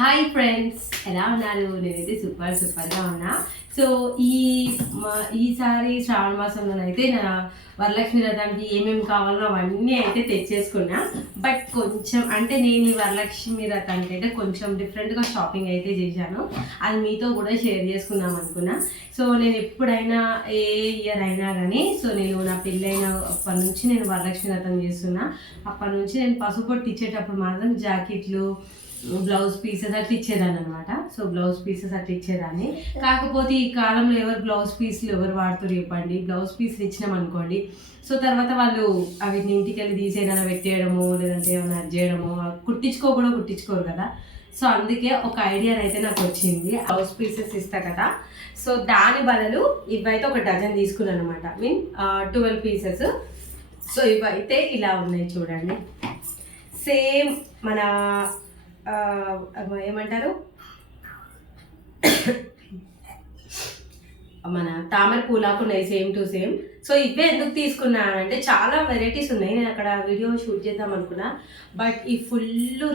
Hi friends ఎలా ఉన్నారు? నేనైతే సూపర్ సూపర్గా ఉన్నా. సో ఈ మా- ఈసారి శ్రావణ మాసంలోనైతే నా వరలక్ష్మి రథానికి ఏమేమి కావాలో అవన్నీ అయితే తెచ్చేసుకున్నా. బట్ కొంచెం అంటే నేను ఈ వరలక్ష్మి రథానికి అయితే కొంచెం డిఫరెంట్గా షాపింగ్ అయితే చేశాను. అది మీతో కూడా షేర్ చేసుకుందాం అనుకున్నా. సో నేను ఎప్పుడైనా ఏ ఇయర్ అయినా కానీ సో నేను నా పెళ్ళైన అప్పటి నుంచి నేను వరలక్ష్మి రథం చేస్తున్నా. అప్పటి నుంచి నేను పసుపొట్టు ఇచ్చేటప్పుడు మాత్రం జాకెట్లు బ్లౌజ్ పీసెస్ అట్లా ఇచ్చేదాన్ని అనమాట సో బ్లౌజ్ పీసెస్ అట్లా ఇచ్చేదాన్ని. కాకపోతే ఈ కాలంలో ఎవరు బ్లౌజ్ పీస్లు ఎవరు వాడుతారు చెప్పండి. బ్లౌజ్ పీసులు ఇచ్చినాం అనుకోండి. సో తర్వాత వాళ్ళు వీటిని ఇంటికి వెళ్ళి తీసేయడం పెట్టేయడము లేదంటే ఏమైనా చేయడము కుట్టించుకో కూడా కుట్టించుకోరు కదా. సో అందుకే ఒక ఐడియా అయితే నాకు వచ్చింది. బ్లౌజ్ పీసెస్ ఇస్తా కదా. సో దాని బదులు ఇవైతే ఒక డజన్ తీసుకున్నాను అనమాట మీన్ ట్వెల్వ్ పీసెస్ సో ఇవైతే ఇలా ఉన్నాయి చూడండి. సేమ్ మన ఏమంటారు? మన తామర పూలాకు ఉన్నాయి సేమ్ టు సేమ్ సో ఇవే ఎందుకు తీసుకున్నానంటే చాలా వెరైటీస్ ఉన్నాయి. నేను అక్కడ వీడియో షూట్ చేద్దాం అనుకున్నా. బట్ ఈ ఫుల్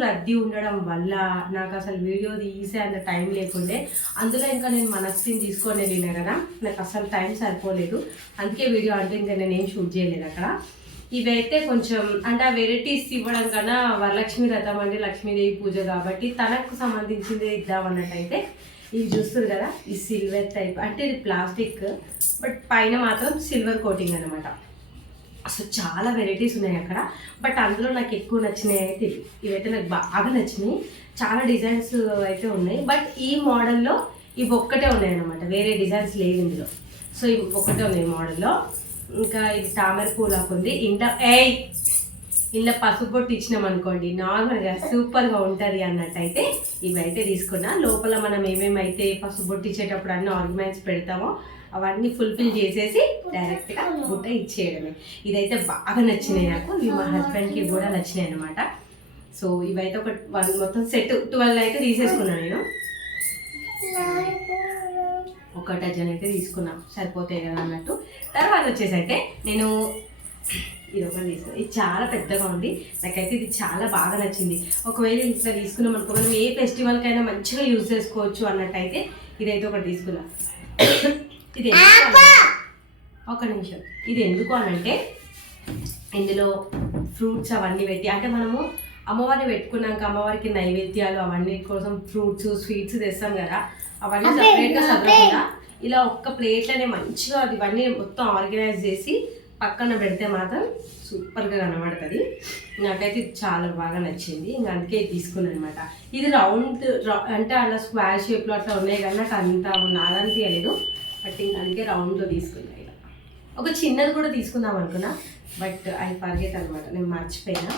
రద్దీ ఉండడం వల్ల నాకు అసలు వీడియో తీసే అంత టైం లేకుండే. అందులో ఇంకా నేను మనస్సుని తీసుకొని వెళ్ళినా కదా నాకు అసలు టైం సరిపోలేదు. అందుకే వీడియో అంటే ఇంకా నేను ఏం షూట్ చేయలేదు అక్కడ. ఇవైతే కొంచెం అంటే ఆ వెరైటీస్ ఇవ్వడం కన్నా వరలక్ష్మి రథం అంటే లక్ష్మీదేవి పూజ కాబట్టి తనకు సంబంధించిందే ఇద్దామన్నట్టయితే ఇవి చూస్తుంది కదా ఈ సిల్వర్ టైప్ అంటే ఇది ప్లాస్టిక్ బట్ పైన మాత్రం సిల్వర్ కోటింగ్ అనమాట సో చాలా వెరైటీస్ ఉన్నాయి అక్కడ బట్ అందులో నాకు ఎక్కువ నచ్చినాయి అయితే ఇవైతే నాకు బాగా నచ్చినాయి చాలా డిజైన్స్ అయితే ఉన్నాయి బట్ ఈ మోడల్లో ఇవి ఒక్కటే ఉన్నాయి అనమాట వేరే డిజైన్స్ లేవు ఇందులో. సో ఇవి ఒక్కటే ఉన్నాయి మోడల్లో ఇంకా ఇది తామర పూలకు ఉంది ఇంట ఏ ఇలా పసుపు పొట్టు ఇచ్చినాం అనుకోండి నార్మల్గా సూపర్గా ఉంటుంది అన్నట్టయితే ఇవైతే తీసుకున్నా. లోపల మనం ఏమేమైతే పసుపు పొట్టు ఇచ్చేటప్పుడు అన్ని ఆర్గ్యుమెంట్స్ పెడతామో అవన్నీ ఫుల్ఫిల్ చేసేసి డైరెక్ట్గా బుట్ట ఇచ్చేయడమే. ఇదైతే బాగా నచ్చినాయి నాకు. ఇవి మా హస్బెండ్కి కూడా నచ్చినాయి అనమాట సో ఇవైతే ఒక వన్ మొత్తం సెట్ ట్వెల్వ్ అయితే తీసేసుకున్నాను నేను. ఒక డజన్ అయితే తీసుకున్నాం. సరిపోతాయి కదా అన్నట్టు. తర్వాత వచ్చేసి అయితే నేను ఇది ఒకటి తీసుకున్నాను ఇది చాలా పెద్దగా ఉంది. నాకైతే ఇది చాలా బాగా నచ్చింది. ఒకవేళ ఇట్లా తీసుకున్నాం అనుకో మనం ఏ ఫెస్టివల్కైనా మంచిగా యూజ్ చేసుకోవచ్చు అన్నట్టయితే ఇదైతే ఒకటి తీసుకున్నా. ఇది ఒక నిమిషం. ఇది ఎందుకు అనంటే ఇందులో ఫ్రూట్స్ అవన్నీ పెట్టి అంటే మనము అమ్మవారిని పెట్టుకున్నాక అమ్మవారికి నైవేద్యాలు అవన్నీ కోసం ఫ్రూట్స్ స్వీట్స్ తెస్తాం కదా. అవన్నీ సపరేట్గా చదవకుండా ఇలా ఒక్క ప్లేట్లోనే మంచిగా అది ఇవన్నీ మొత్తం ఆర్గనైజ్ చేసి పక్కన పెడితే మాత్రం సూపర్గా కనబడుతుంది. నాకైతే చాలా బాగా నచ్చింది. ఇంకా అందుకే తీసుకున్నాను అనమాట ఇది రౌండ్ అంటే అలా స్క్వేర్ షేప్లో అట్లా ఉన్నాయి కానీ నాకు అంత నాగనిపించలేదు బట్ ఇంకా అందుకే రౌండ్లో తీసుకున్నా ఇలా ఒక చిన్నది కూడా తీసుకుందాం అనుకున్నా. బట్ ఐ ఫర్గెట్ అనమాట నేను మర్చిపోయినా.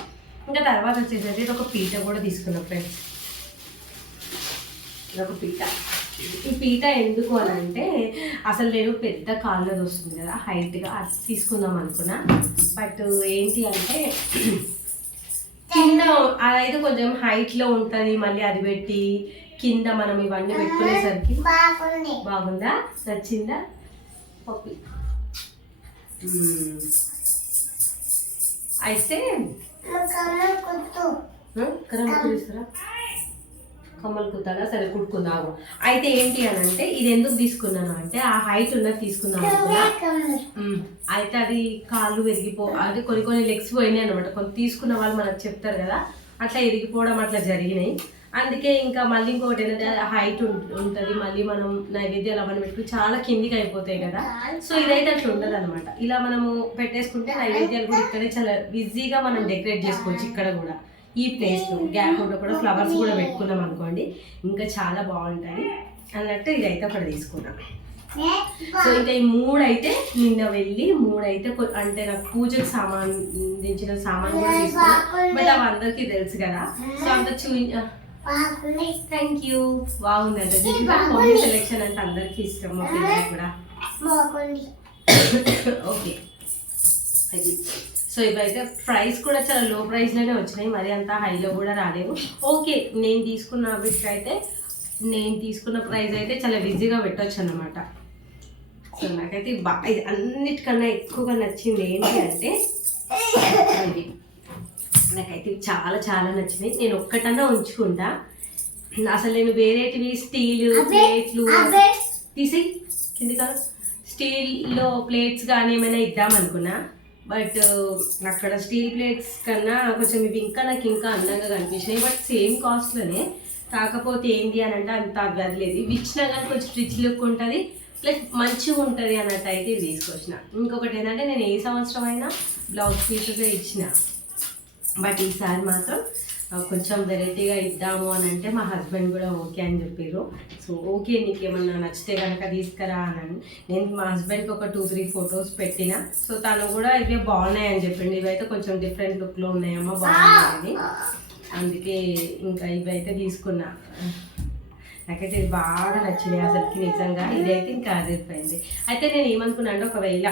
ఇంకా తర్వాత వచ్చేసరికి ఇది ఒక పీట కూడా తీసుకున్నా ఫ్రెండ్స్. ఒక పీట. ఈ పీట ఎందుకు అని అంటే అసలు నేను పెద్ద కాళ్ళది వస్తుంది కదా హైట్గా అది తీసుకుందాం అనుకున్నా. బట్ ఏంటి అంటే కింద అదైతే కొంచెం హైట్లో ఉంటుంది మళ్ళీ అది పెట్టి కింద మనం ఇవన్నీ పెట్టుకునేసరికి. బాగుంది. నచ్చిందా? పప్పి మ్మ్. అయితే కరెంట్ కురిస్తారా కమ్మలు కుట్టాలా సరే కుట్టుకుందాము. అయితే ఏంటి అని అంటే ఇది ఎందుకు తీసుకున్నాను అంటే ఆ హైట్ ఉన్నది మ్మ్. అయితే అది కాళ్ళు విరిగిపో అది కొన్ని కొన్ని లెగ్స్ పోయినాయి అనమాట కొన్ని తీసుకున్న వాళ్ళు మనకు చెప్తారు కదా అట్లా ఇరిగిపోవడం అట్లా జరిగినాయి. అందుకే ఇంకా మళ్ళీ ఇంకొకటి ఏంటంటే హైట్ ఉంటుంది. మళ్ళీ మనం నైవేద్యాలు అవన్నీ పెట్టుకు చాలా కిందికి అయిపోతాయి కదా. సో ఇదైతే అట్లా ఉండదు అనమాట ఇలా మనము పెట్టేసుకుంటే నైవేద్యాలు కూడా ఇక్కడే చాలా ఈజీగా మనం డెకరేట్ చేసుకోవచ్చు ఇక్కడ కూడా. ఈ ప్లేస్ గ్యాప్ ఉంటే కూడా ఫ్లవర్స్ కూడా పెట్టుకున్నాం అనుకోండి ఇంకా చాలా బాగుంటుంది అన్నట్టు ఇదైతే ఒకటి తీసుకున్నాం. సో ఇంకా ఈ మూడు అయితే నిన్న వెళ్ళి మూడు అయితే కొ- అంటే నాకు పూజకు సంబంధించిన సామాన్ కూడా తీసుకున్నా. బట్ అవి అందరికీ తెలుసు కదా. సో అంత చూ థ్యాంక్ యూ బాగుందంట. మమ్మీ సెలెక్షన్ అంటే అందరికీ ఇష్టం మా పిల్లలకి కూడా ఓకే. అది. సో ఇవైతే ప్రైస్ కూడా చాలా లో ప్రైస్లోనే వచ్చినాయి. మరి అంత హైలో కూడా రాలేవు ఓకే నేను తీసుకున్న వీటికైతే నేను తీసుకున్న ప్రైస్ అయితే చాలా బిజీగా పెట్టొచ్చు అనమాట సో నాకైతే బాగా ఇది అన్నిటికన్నా ఎక్కువగా నచ్చింది ఏంటి అంటే ఇది. నాకైతే ఇవి చాలా చాలా నచ్చినాయి. నేను ఒక్కటన్నా ఉంచుకుంటా. అసలు నేను వేరేటివి స్టీల్ ప్లేట్లు. తీసి కింది కదా స్టీల్లో ప్లేట్స్ కానీ ఏమైనా ఇద్దాం అనుకున్నా బట్ అక్కడ స్టీల్ ప్లేట్స్ కన్నా కొంచెం ఇవి ఇంకా నాకు ఇంకా అందంగా కనిపించినాయి. బట్ సేమ్ కాస్ట్లోనే కాకపోతే ఏంటి అని అంటే అంత అవ్వదు విచ్చినా ఇవి ఇచ్చినా కానీ కొంచెం రిచ్ లుక్ ఉంటుంది ప్లస్ మంచిగా ఉంటుంది అన్నట్టు అయితే ఇవి తీసుకొచ్చిన. ఇంకొకటి ఏంటంటే నేను ఏ సంవత్సరం అయినా బ్లౌజ్ పీసెస్ ఇచ్చిన. బట్ ఈసారి మాత్రం కొంచెం వెరైటీగా ఇద్దాము అని అంటే మా హస్బెండ్ కూడా ఓకే అని చెప్పారు. సో ఓకే నీకు ఏమన్నా నచ్చితే కనుక తీసుకురా అని నేను మా హస్బెండ్కి ఒక టూ త్రీ ఫొటోస్ పెట్టిన. సో తను కూడా ఇవే బాగున్నాయి అని చెప్పిండు. ఇవైతే కొంచెం డిఫరెంట్ లుక్లో ఉన్నాయమ్మా బాగున్నాయని. అందుకే ఇంకా ఇవైతే తీసుకున్నా. నాకైతే ఇది బాగా నచ్చింది అసలుకి నిజంగా. ఇదైతే ఇంకా అదిరిపోయింది. అయితే నేను ఏమనుకున్నా అంటే ఒకవేళ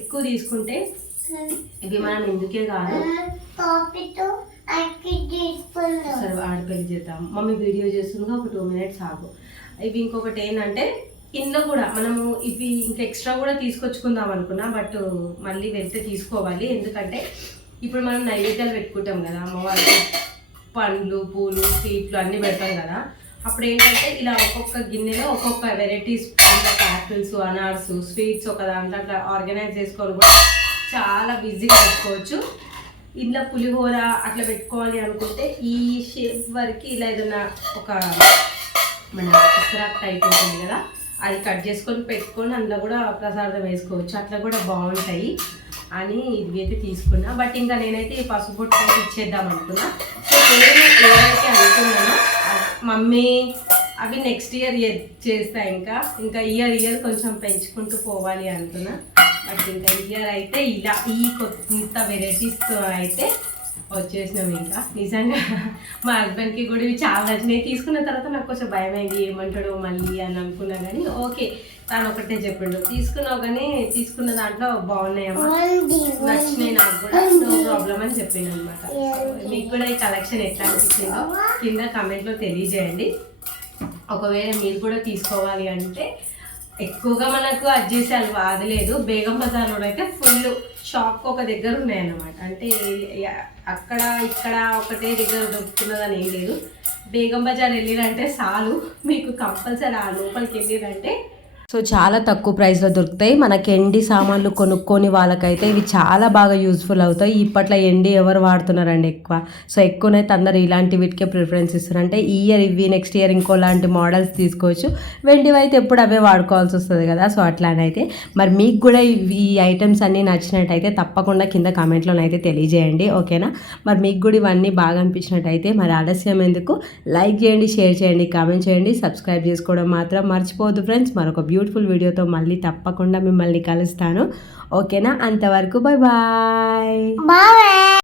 ఎక్కువ తీసుకుంటే ఇవి మనం ఎందుకే కాదు? సరే ఆడపెళ్ళి చేద్దాం. మమ్మీ వీడియో చేస్తుండగా ఒక టూ మినిట్స్ ఆగు. ఇవి ఇంకొకటి ఏంటంటే కింద కూడా మనము ఇవి ఇంకా ఎక్స్ట్రా కూడా తీసుకొచ్చుకుందాం అనుకున్నా బట్ మళ్ళీ వెళ్తే తీసుకోవాలి. ఎందుకంటే ఇప్పుడు మనం నైవేద్యాలు పెట్టుకుంటాం కదా అమ్మవారికి పండ్లు పూలు స్వీట్లు అన్నీ పెడతాం కదా. అప్పుడు ఏంటంటే ఇలా ఒక్కొక్క గిన్నెలో ఒక్కొక్క వెరైటీస్ యాపిల్స్ అనార్స్ స్వీట్స్ ఒక దాంట్లో అట్లా ఆర్గనైజ్ చేసుకొని కూడా చాలా బిజీగా పెట్టుకోవచ్చు. ఇంట్లో పులిహోర అట్లా పెట్టుకోవాలి అనుకుంటే ఈ షేప్ వరకు ఇలా ఏదైనా ఒక మన ఇస్రాక్ టైప్ ఉంటుంది కదా అది కట్ చేసుకొని పెట్టుకొని అందులో కూడా ప్రసాదం వేసుకోవచ్చు. అట్లా కూడా బాగుంటాయి అని ఇవి అయితే తీసుకున్నా. బట్ ఇంకా నేనైతే ఈ పసుపు పొట్టు ఇచ్చేద్దాం అనుకున్నా. సో నేను ఏదైతే అనుకున్నానో మమ్మీ అవి నెక్స్ట్ ఇయర్ చేస్తా ఇంకా. ఇంకా ఇయర్ ఇయర్ కొంచెం పెంచుకుంటూ పోవాలి అనుకున్నా. బట్ ఇంకా ఇయర్ అయితే ఇలా ఈ కొత్త వెరైటీస్తో అయితే వచ్చేసినాం ఇంకా. నిజంగా మా హస్బెండ్కి కూడా ఇవి చాలా నచ్చినాయి తీసుకున్న తర్వాత నాకు కొంచెం భయం అయింది. ఏమంటాడో మళ్ళీ అని అనుకున్నా కానీ ఓకే తను ఒకటే చెప్పిండు. తీసుకున్నావు కానీ తీసుకున్న దాంట్లో బాగున్నాయమ్మా నచ్చినాయి నాకు కూడా. నో ప్రాబ్లం అని చెప్పింది అనమాట మీకు కూడా ఈ కలెక్షన్ ఎట్లా అనిపించిందో కింద కమెంట్లో తెలియజేయండి. ఒకవేళ మీరు కూడా తీసుకోవాలి అంటే ఎక్కువగా మనకు అది చేసే అలవాదు లేదు. బేగం బజార్లో అయితే ఫుల్ షాప్ ఒక దగ్గర ఉన్నాయన్నమాట. అంటే అక్కడ ఇక్కడ ఒకటే దగ్గర దొరుకుతున్నదని ఏం లేదు. బేగం బజార్ వెళ్ళిరంటే చాలు. మీకు కంపల్సరీ ఆ లోపలికి వెళ్ళిరంటే సో చాలా తక్కువ ప్రైస్లో దొరుకుతాయి. మనకి ఎండి సామాన్లు కొనుక్కొని వాళ్ళకైతే ఇవి చాలా బాగా యూస్ఫుల్ అవుతాయి. ఇప్పట్లో ఎండి ఎవరు వాడుతున్నారండి ఎక్కువ? సో ఎక్కువనైతే అందరు ఇలాంటి వీటికే ప్రిఫరెన్స్ ఇస్తారు. అంటే ఈ ఇయర్ ఇవి నెక్స్ట్ ఇయర్ ఇంకో లాంటి మోడల్స్ తీసుకోవచ్చు. వెండివి అయితే ఎప్పుడు అవే వాడుకోవాల్సి వస్తుంది కదా? సో అట్లానైతే మరి మీకు కూడా ఈ ఐటమ్స్ అన్నీ నచ్చినట్టయితే తప్పకుండా కింద కామెంట్లోనైతే తెలియజేయండి. ఓకేనా? మరి మీకు కూడా ఇవన్నీ బాగా అనిపించినట్టయితే మరి ఆలస్యం ఎందుకు? లైక్ చేయండి షేర్ చేయండి కామెంట్ చేయండి. సబ్స్క్రైబ్ చేసుకోవడం మాత్రం మర్చిపోవద్దు ఫ్రెండ్స్. మరొక బ్యూటిఫుల్ వీడియోతో మళ్ళీ తప్పకుండా మిమ్మల్ని కలుస్తాను. ఓకేనా? అంతవరకు బాయ్ బాయ్. బాయ్.